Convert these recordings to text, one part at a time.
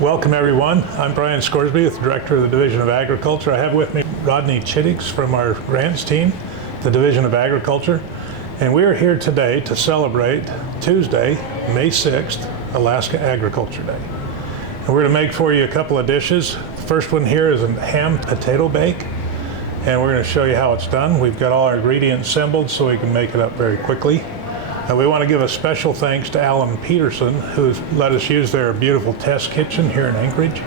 Welcome everyone. I'm Bryan Scoresby, the Director of the Division of Agriculture. I have with me Rodney from our grants team, the Division of Agriculture. And we are here today to celebrate Tuesday, May 6th, Alaska Agriculture Day. And we're going to make for you a couple of dishes. The first one here is a ham potato bake. And we're going to show you how it's done. We've got all our ingredients assembled so we can make it up very quickly. We want to give a special thanks to Alan Peterson, who's let us use their beautiful test kitchen here in Anchorage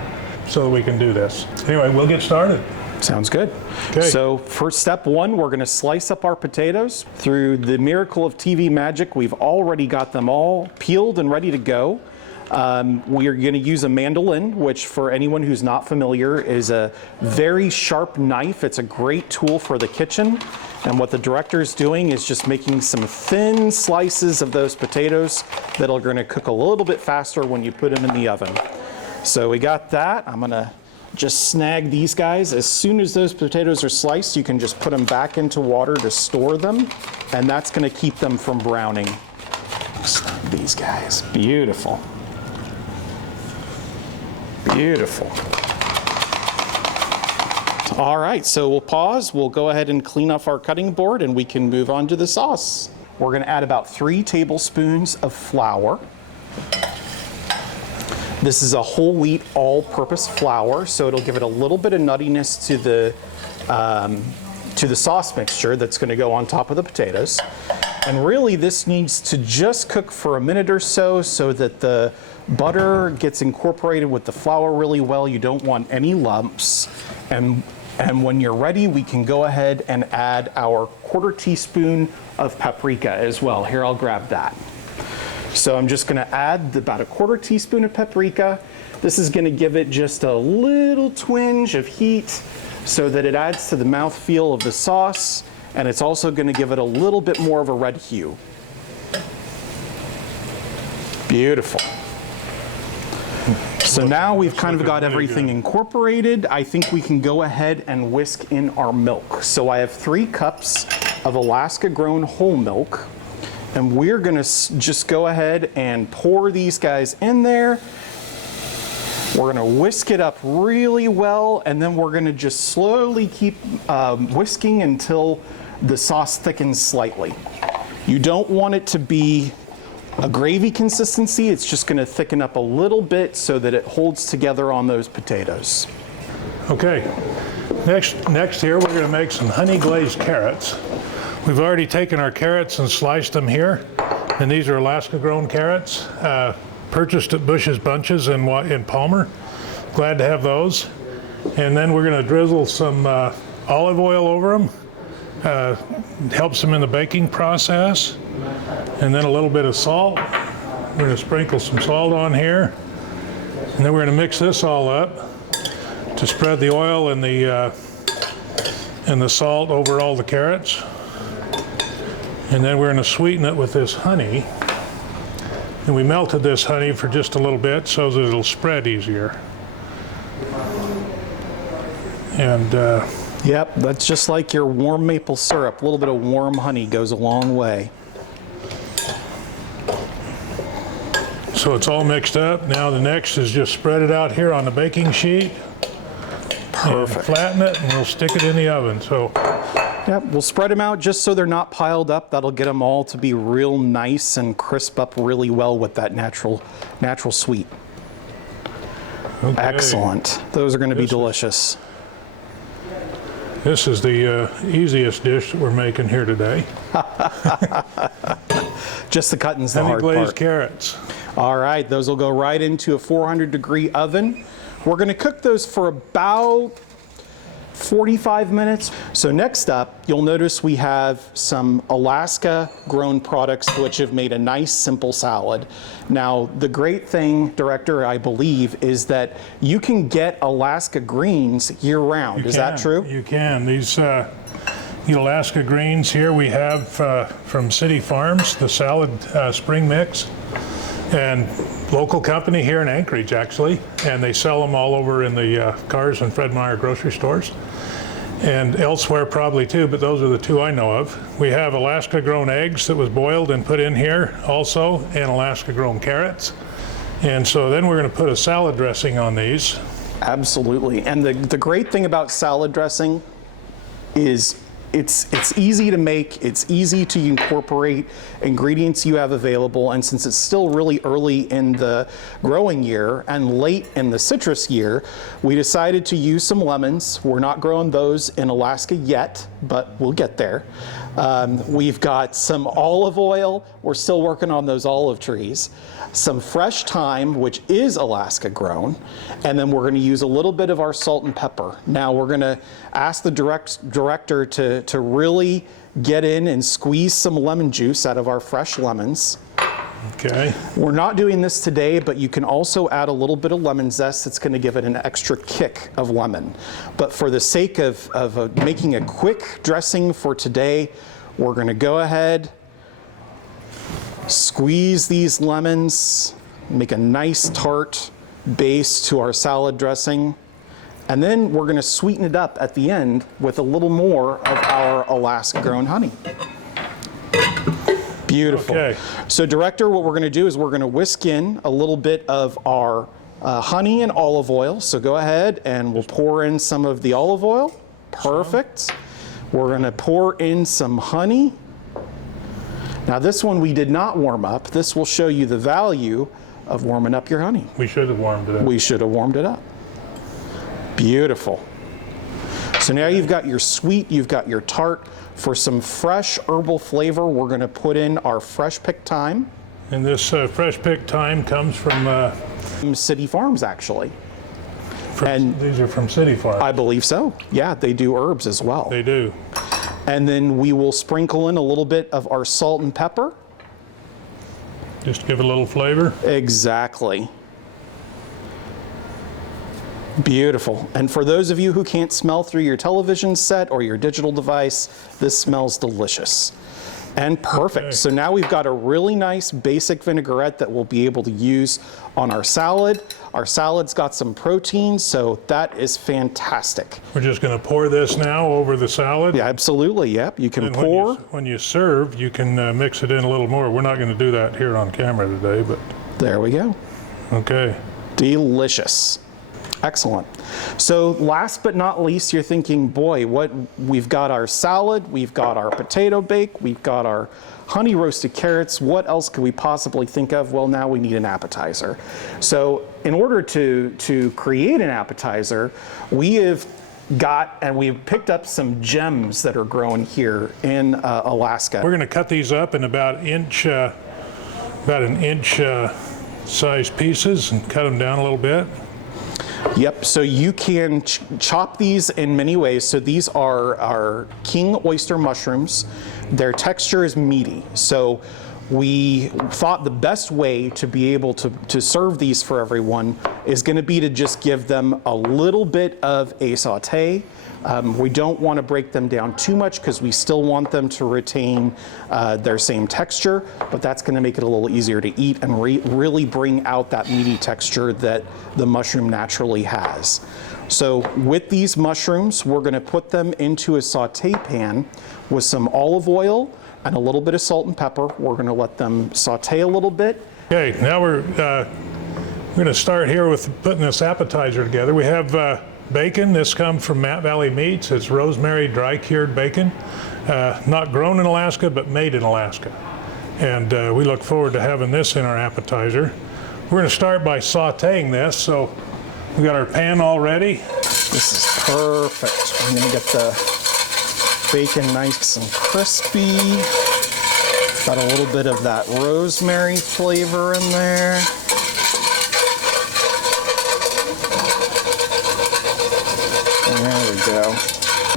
so that we can do this. Anyway, we'll get started. Sounds good. Okay. So for step one, we're going to slice up our potatoes. Through the miracle of TV magic, we've already got them all peeled and ready to go. We are going to use a mandolin, which for anyone who's not familiar is a very sharp knife. It's a great tool for the kitchen. And what the director is doing is just making some thin slices of those potatoes that are going to cook a little bit faster when you put them in the oven. So we got that. I'm going to just snag these guys. As soon as those potatoes are sliced, you can just put them back into water to store them. And that's going to keep them from browning. Snag these guys. Beautiful. Beautiful. All right, so we'll pause. We'll go ahead and clean up our cutting board and we can move on to the sauce. We're going to add about 3 tablespoons of flour. This is a whole wheat all-purpose flour, so it'll give it a little bit of nuttiness to the sauce mixture that's going to go on top of the potatoes. And really this needs to just cook for a minute or so that the butter gets incorporated with the flour really well. You don't want any lumps. And when you're ready, we can go ahead and add our 1/4 teaspoon of paprika as well. Here, I'll grab that. So I'm just gonna add about a 1/4 teaspoon of paprika. This is gonna give it just a little twinge of heat so that it adds to the mouthfeel of the sauce, and it's also gonna give it a little bit more of a red hue. Beautiful. So now we've kind of got everything incorporated. I think we can go ahead and whisk in our milk. So I have 3 cups of Alaska grown whole milk, and we're gonna just go ahead and pour these guys in there. We're gonna whisk it up really well, and then we're gonna just slowly keep whisking until the sauce thickens slightly. You don't want it to be a gravy consistency. It's just going to thicken up a little bit so that it holds together on those potatoes. Okay, next here we're going to make some honey-glazed carrots. We've already taken our carrots and sliced them here, and these are Alaska-grown carrots, purchased at Bush's Bunches in Palmer. Glad to have those. And then we're going to drizzle some olive oil over them. Helps them in the baking process. And then a little bit of salt. We're going to sprinkle some salt on here. And then we're going to mix this all up to spread the oil and the salt over all the carrots. And then we're going to sweeten it with this honey. And we melted this honey for just a little bit so that it'll spread easier. And yep, that's just like your warm maple syrup. A little bit of warm honey goes a long way. So it's all mixed up. Now the next is just spread it out here on the baking sheet. Perfect. And flatten it, and we'll stick it in the oven. So, yep, we'll spread them out just so they're not piled up. That'll get them all to be real nice and crisp up really well with that natural sweet. okay. Excellent. Those are going to be delicious. This is the easiest dish that we're making here today. Just the cutting's the hard part. Honey-glazed carrots. All right, those will go right into a 400-degree oven. We're going to cook those for about 45 minutes. So next up, you'll notice we have some Alaska grown products which have made a nice simple salad. Now, the great thing, Director, I believe, is that you can get Alaska greens year round. Is that true? You can. These Alaska greens here we have from City Farms, the salad spring mix, and local company here in Anchorage actually, and they sell them all over in the Cars and Fred Meyer grocery stores. And elsewhere probably too, but those are the 2 I know of. We have Alaska grown eggs that was boiled and put in here also, and Alaska grown carrots. And so then we're going to put a salad dressing on these. Absolutely. And the great thing about salad dressing is it's easy to make, it's easy to incorporate ingredients you have available, and since it's still really early in the growing year and late in the citrus year, we decided to use some lemons. We're not growing those in Alaska yet, but we'll get there. We've got some olive oil. We're still working on those olive trees. Some fresh thyme, which is Alaska grown, and then we're going to use a little bit of our salt and pepper. Now we're going to ask the director to really get in and squeeze some lemon juice out of our fresh lemons. Okay. We're not doing this today, but you can also add a little bit of lemon zest. It's going to give it an extra kick of lemon. But for the sake of making a quick dressing for today, we're going to go ahead, squeeze these lemons, make a nice tart base to our salad dressing, and then we're going to sweeten it up at the end with a little more of our Alaska-grown honey. Beautiful. Okay. So director, what we're going to do is we're going to whisk in a little bit of our honey and olive oil. So go ahead and we'll pour in some of the olive oil. Perfect. We're going to pour in some honey. Now this one we did not warm up. This will show you the value of warming up your honey. We should have warmed it up. We should have warmed it up. Beautiful. So now you've got your sweet, you've got your tart. For some fresh herbal flavor, we're going to put in our fresh picked thyme. And this fresh picked thyme comes from City Farms, actually. These are from City Farm. I believe so. Yeah, they do herbs as well. They do. And then we will sprinkle in a little bit of our salt and pepper. Just to give it a little flavor. Exactly. Beautiful. And for those of you who can't smell through your television set or your digital device, this smells delicious. And perfect. Okay. So now we've got a really nice basic vinaigrette that we'll be able to use on our salad. Our salad's got some protein, so that is fantastic. We're just going to pour this now over the salad. Yeah, absolutely. Yep. You can And pour. when you serve, you can mix it in a little more. We're not going to do that here on camera today, but There we go. okay. Delicious. Excellent. So last but not least, you're thinking, boy, we've got our salad, we've got our potato bake, we've got our honey roasted carrots. What else could we possibly think of? Well, now we need an appetizer. So in order to create an appetizer, we've picked up some gems that are grown here in Alaska. We're going to cut these up in about an inch size pieces and cut them down a little bit. Yep, so you can chop these in many ways. So these are our king oyster mushrooms. Their texture is meaty. So we thought the best way to be able to serve these for everyone is going to be to just give them a little bit of a saute. We don't want to break them down too much because we still want them to retain their same texture, but that's going to make it a little easier to eat and really bring out that meaty texture that the mushroom naturally has. So with these mushrooms, we're going to put them into a saute pan with some olive oil and a little bit of salt and pepper. We're going to let them saute a little bit. Okay, now we're going to start here with putting this appetizer together. We have bacon. This comes from Matt Valley Meats. It's rosemary dry cured bacon. Not grown in Alaska, but made in Alaska. And we look forward to having this in our appetizer. We're going to start by sauteing this. So we got our pan all ready. This is perfect. I'm going to get the bacon nice and crispy. Got a little bit of that rosemary flavor in there. There we go.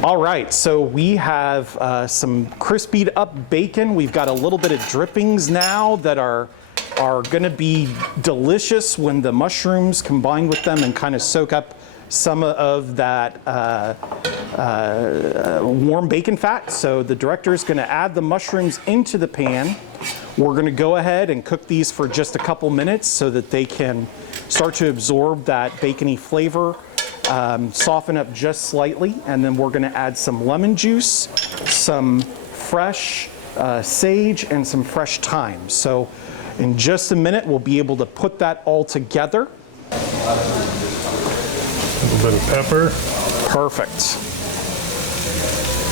All right, so we have some crispied up bacon. We've got a little bit of drippings now that are going to be delicious when the mushrooms combine with them and kind of soak up some of that warm bacon fat. So the director is going to add the mushrooms into the pan. We're going to go ahead and cook these for just a couple minutes so that they can start to absorb that bacony flavor, soften up just slightly, and then we're going to add some lemon juice, some fresh sage and some fresh thyme. So in just a minute, we'll be able to put that all together. A little bit of pepper. Perfect.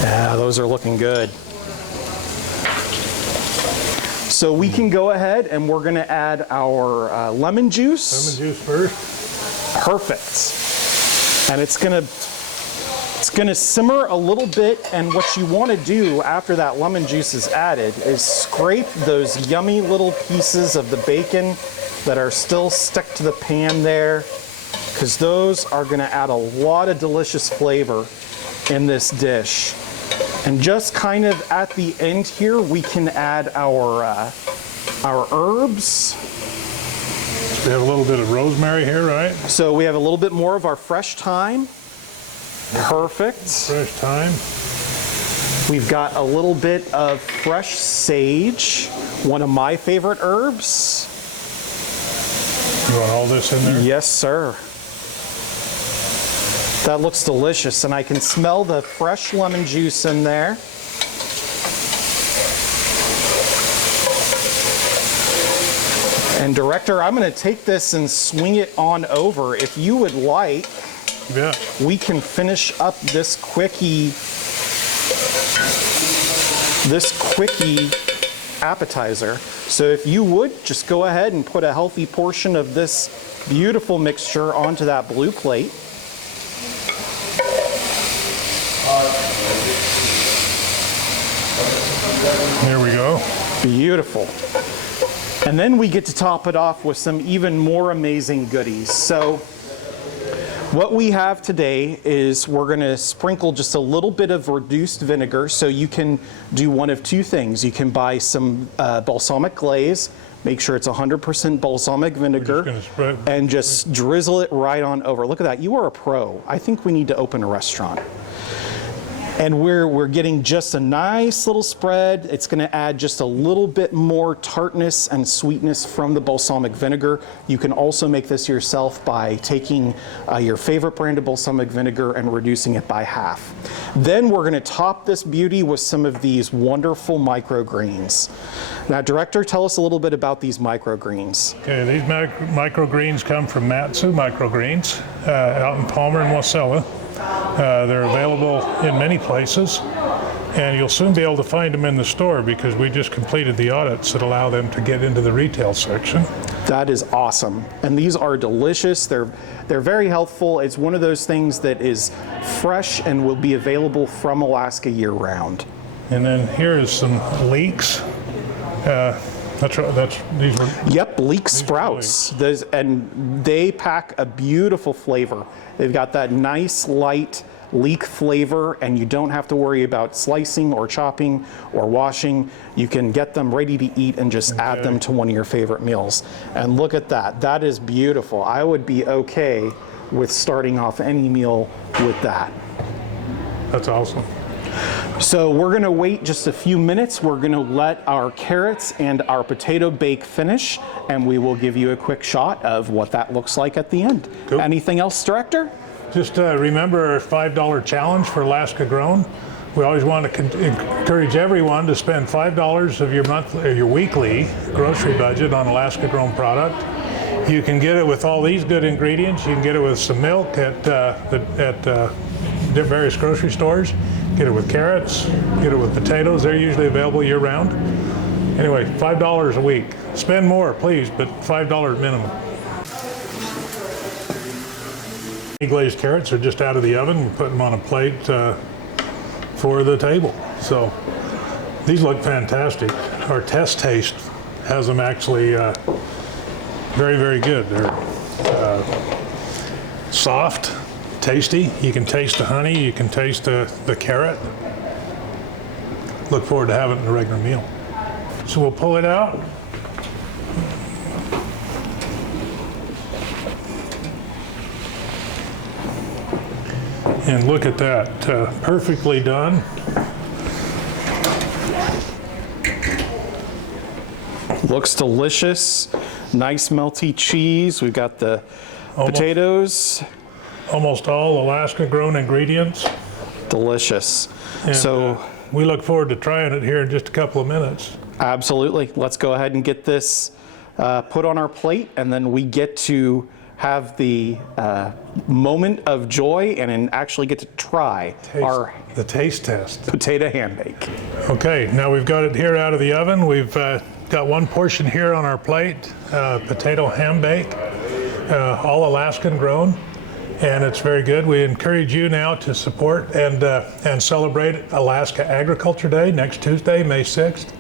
Yeah, those are looking good. So we can go ahead and we're going to add our lemon juice. Lemon juice first. Perfect. And it's going to simmer a little bit, and what you want to do after that lemon juice is added is scrape those yummy little pieces of the bacon that are still stuck to the pan there, because those are going to add a lot of delicious flavor in this dish. And just kind of at the end here, we can add our herbs. We have a little bit of rosemary here, right? So we have a little bit more of our fresh thyme. Perfect. Fresh thyme. We've got a little bit of fresh sage, one of my favorite herbs. You want all this in there? Yes, sir. That looks delicious, and I can smell the fresh lemon juice in there. And Director, I'm going to take this and swing it on over. If you would like, Yeah. we can finish up this quickie appetizer. So if you would, just go ahead and put a healthy portion of this beautiful mixture onto that blue plate. There we go. Beautiful. And then we get to top it off with some even more amazing goodies. So what we have today is we're going to sprinkle just a little bit of reduced vinegar. So you can do one of two things. You can buy some balsamic glaze, make sure it's 100% balsamic vinegar, and just drizzle it right on over. Look at that. You are a pro. I think we need to open a restaurant. And we're getting just a nice little spread. It's going to add just a little bit more tartness and sweetness from the balsamic vinegar. You can also make this yourself by taking your favorite brand of balsamic vinegar and reducing it by half. Then we're going to top this beauty with some of these wonderful microgreens. Now, Director, tell us a little bit about these microgreens. Okay, these microgreens come from Matsu Microgreens out in Palmer and Wasilla. They're available in many places, and you'll soon be able to find them in the store because we just completed the audits that allow them to get into the retail section. That is awesome. And these are delicious. They're very healthful. It's one of those things that is fresh and will be available from Alaska year-round. And then here is some leeks. That's right. These were. Yep, leek sprouts. And they pack a beautiful flavor. They've got that nice light leek flavor, and you don't have to worry about slicing or chopping or washing. You can get them ready to eat and just add them to one of your favorite meals. And look at that. That is beautiful. I would be okay with starting off any meal with that. That's awesome. So we're going to wait just a few minutes. We're going to let our carrots and our potato bake finish, and we will give you a quick shot of what that looks like at the end. Cool. Anything else, Director? Just remember our $5 challenge for Alaska Grown. We always want to encourage everyone to spend $5 of your weekly grocery budget on Alaska Grown product. You can get it with all these good ingredients. You can get it with some milk at various grocery stores. Get it with carrots, get it with potatoes. They're usually available year-round. Anyway, $5 a week. Spend more, please, but $5 minimum. Glazed carrots are just out of the oven. We put them on a plate for the table. So these look fantastic. Our test taste has them actually very, very good. They're soft, tasty. You can taste the honey, you can taste the carrot. Look forward to having it in a regular meal. So we'll pull it out. And look at that, perfectly done. Looks delicious. Nice melty cheese. We've got the potatoes. Almost all Alaska grown ingredients. Delicious. And, so we look forward to trying it here in just a couple of minutes. Absolutely. Let's go ahead and get this put on our plate, and then we get to have the moment of joy and actually get to try our The taste test. potato ham bake. Okay, now we've got it here out of the oven. We've got one portion here on our plate, potato ham bake, all Alaskan grown, and it's very good. We encourage you now to support and celebrate Alaska Agriculture Day next Tuesday, May 6th.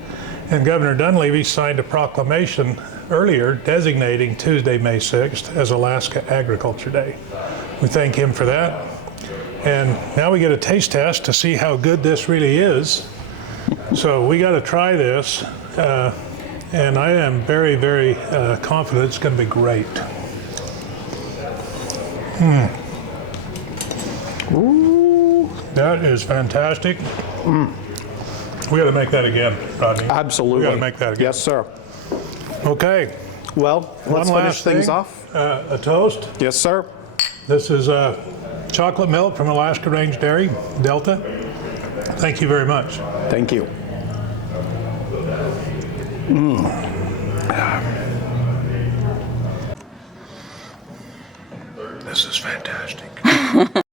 And Governor Dunleavy signed a proclamation earlier designating Tuesday, May 6th as Alaska Agriculture Day. We thank him for that. And now we get a taste test to see how good this really is. So we got to try this, and I am very, very confident it's going to be great. Ooh, that is fantastic. We got to make that again, Rodney. Absolutely. We got to make that again. Yes, sir. Okay. Well, let's One finish last things thing. off. A toast. Yes, sir. This is chocolate milk from Alaska Range Dairy, Delta. Thank you very much. Thank you. This is fantastic.